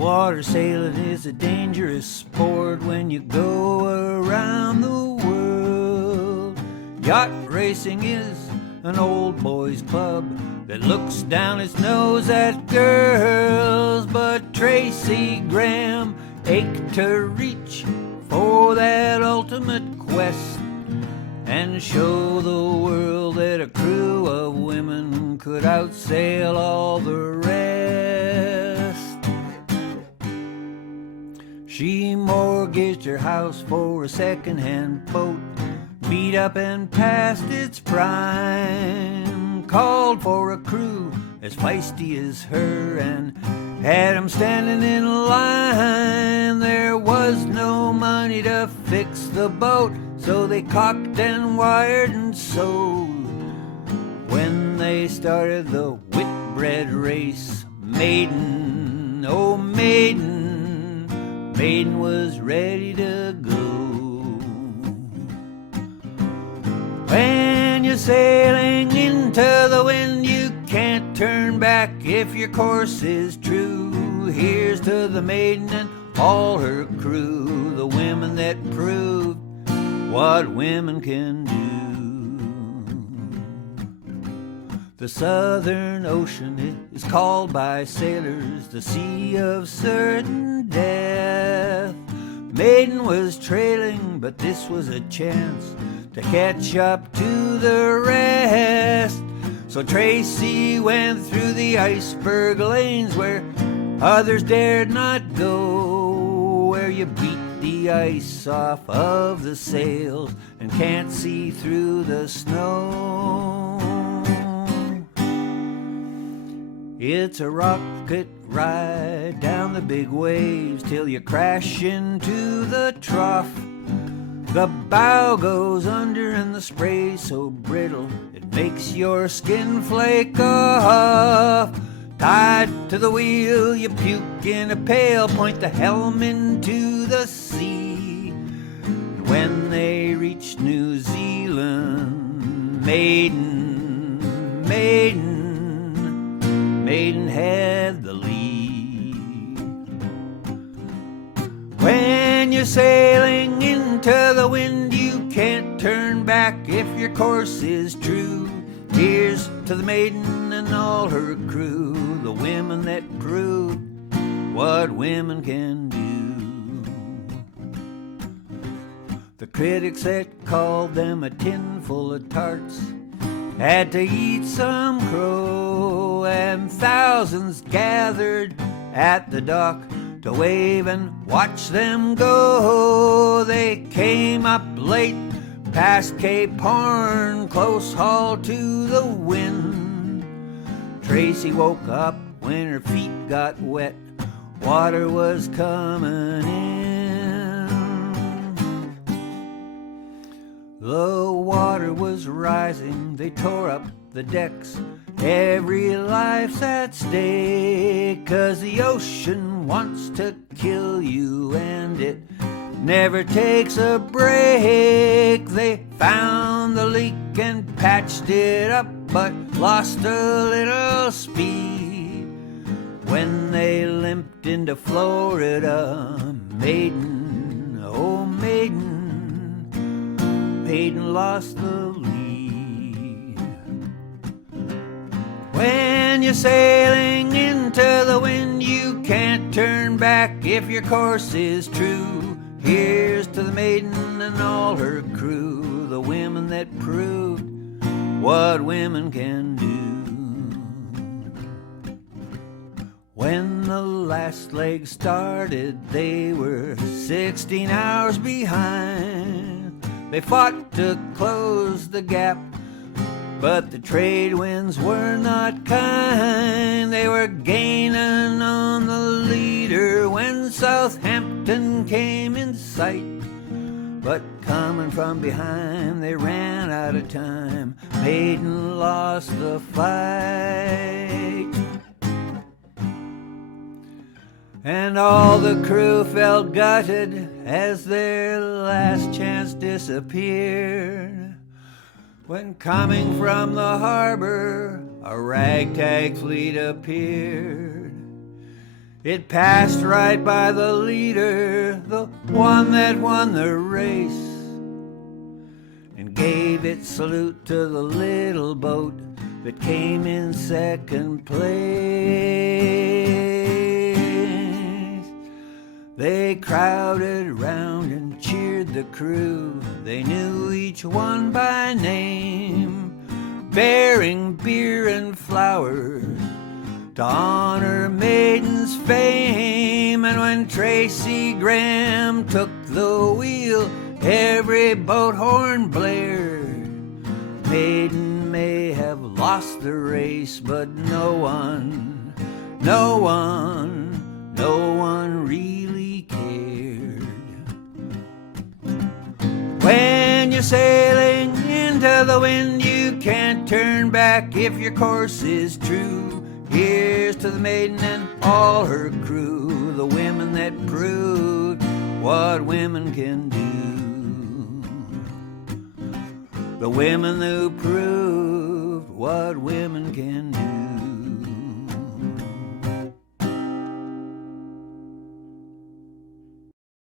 Water sailing is a dangerous sport when you go around the world. Yacht racing is an old boys club that looks down its nose at girls. But Tracy Graham ached to reach for that ultimate quest and show the world that a crew of women could outsail all the rest. She mortgaged her house for a second-hand boat, beat up and past its prime, called for a crew as feisty as her and had 'em standing in line. There was no money to fix the boat, so they cocked and wired and sewed. When they started the Whitbread race, Maiden, oh Maiden, Maiden was ready to go. When you're sailing into the wind, you can't turn back if your course is true. Here's to the Maiden and all her crew, the women that proved what women can do. The Southern Ocean is called by sailors the Sea of Certain Death. Maiden was trailing, but this was a chance to catch up to the rest. So Tracy went through the iceberg lanes where others dared not go, where you beat the ice off of the sails and can't see through the snow. It's a rocket ride down the big waves till you crash into the trough. The bow goes under and the spray's so brittle it makes your skin flake off. Tied to the wheel, you puke in a pail, point the helm into the sea. And when they reached New Zealand, Maiden, Maiden, Maiden had the lead. When you're sailing into the wind, you can't turn back if your course is true. Here's to the Maiden and all her crew, the women that proved what women can do. The critics that called them a tin full of tarts had to eat some crow, and thousands gathered at the dock to wave and watch them go. They came up late past Cape Horn, close haul to the wind. Tracy woke up when her feet got wet, water was coming in. The water was rising, they tore up the decks, every life's at stake, 'cause the ocean wants to kill you and it never takes a break. They found the leak and patched it up, but lost a little speed when they limped into Florida. Maiden, oh Maiden, Maiden lost the lead. When you're sailing into the wind, you can't turn back if your course is true. Here's to the Maiden and all her crew, the women that proved what women can do. When the last leg started, they were 16 hours behind. They fought to close the gap, but the trade winds were not kind. They were gaining on the leader when Southampton came in sight, but coming from behind they ran out of time. Maiden lost the fight, and all the crew felt gutted as their last chance disappeared. When coming from the harbor, a ragtag fleet appeared. It passed right by the leader, the one that won the race, and gave its salute to the little boat that came in second place. They crowded round and cheered the crew. They knew each one by name, bearing beer and flowers to honor Maiden's fame. And when Tracy Graham took the wheel, every boat horn blared. Maiden may have lost the race, but no one really cared. When you're sailing into the wind, you can't turn back if your course is true. Here's to the Maiden and all her crew, the women that proved what women can do. The women who proved what women can do.